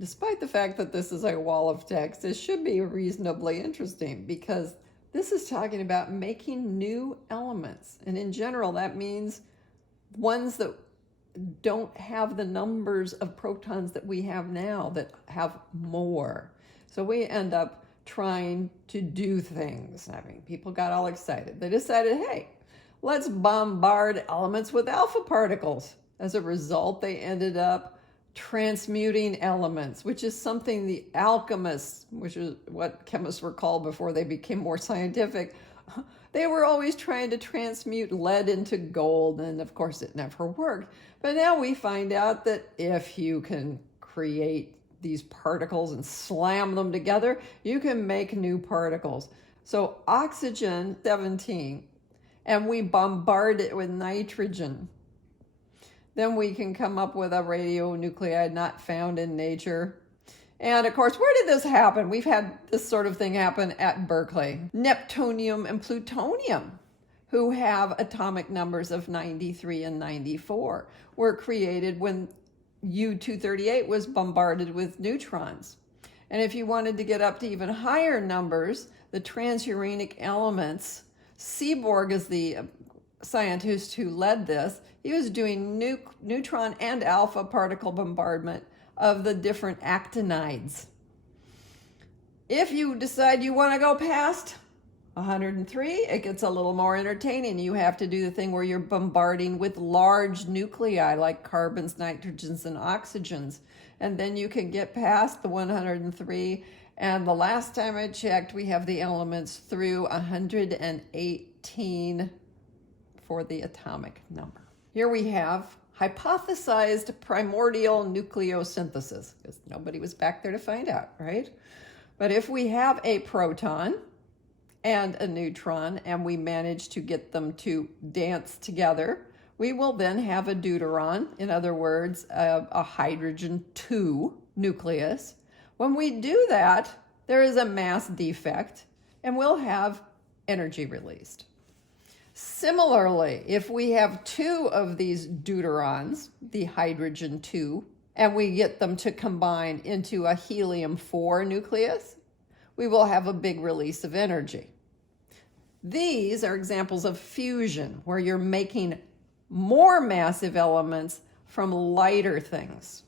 Despite the fact that this is a wall of text, it should be reasonably interesting because this is talking about making new elements. And in general, that means ones that don't have the numbers of protons that we have now, that have more. So we end up trying to do things. I mean, people got all excited. They decided, hey, let's bombard elements with alpha particles. As a result, they ended up transmuting elements, which is something the alchemists, which is what chemists were called before they became more scientific, they were always trying to transmute lead into gold, and of course it never worked. But now we find out that if you can create these particles and slam them together, you can make new particles. So oxygen 17, and we bombard it with nitrogen. Then we can come up with a radionuclide not found in nature. And of course, where did this happen? We've had this sort of thing happen at Berkeley. Neptunium and plutonium, who have atomic numbers of 93 and 94, were created when U-238 was bombarded with neutrons. And if you wanted to get up to even higher numbers, the transuranic elements, Seaborg is the scientist who led this. He was doing neutron and alpha particle bombardment of the different actinides. If you decide you want to go past 103, it gets a little more entertaining. You have to do the thing where you're bombarding with large nuclei like carbons, nitrogens, and oxygens. And then you can get past the 103. And the last time I checked, we have the elements through 118 for the atomic number. Here we have hypothesized primordial nucleosynthesis, because nobody was back there to find out, right? But if we have a proton and a neutron and we manage to get them to dance together, we will then have a deuteron, in other words, a hydrogen 2 nucleus. When we do that, there is a mass defect and we'll have energy released. Similarly, if we have 2 of these deuterons, the hydrogen 2, and we get them to combine into a helium 4 nucleus, we will have a big release of energy. These are examples of fusion, where you're making more massive elements from lighter things.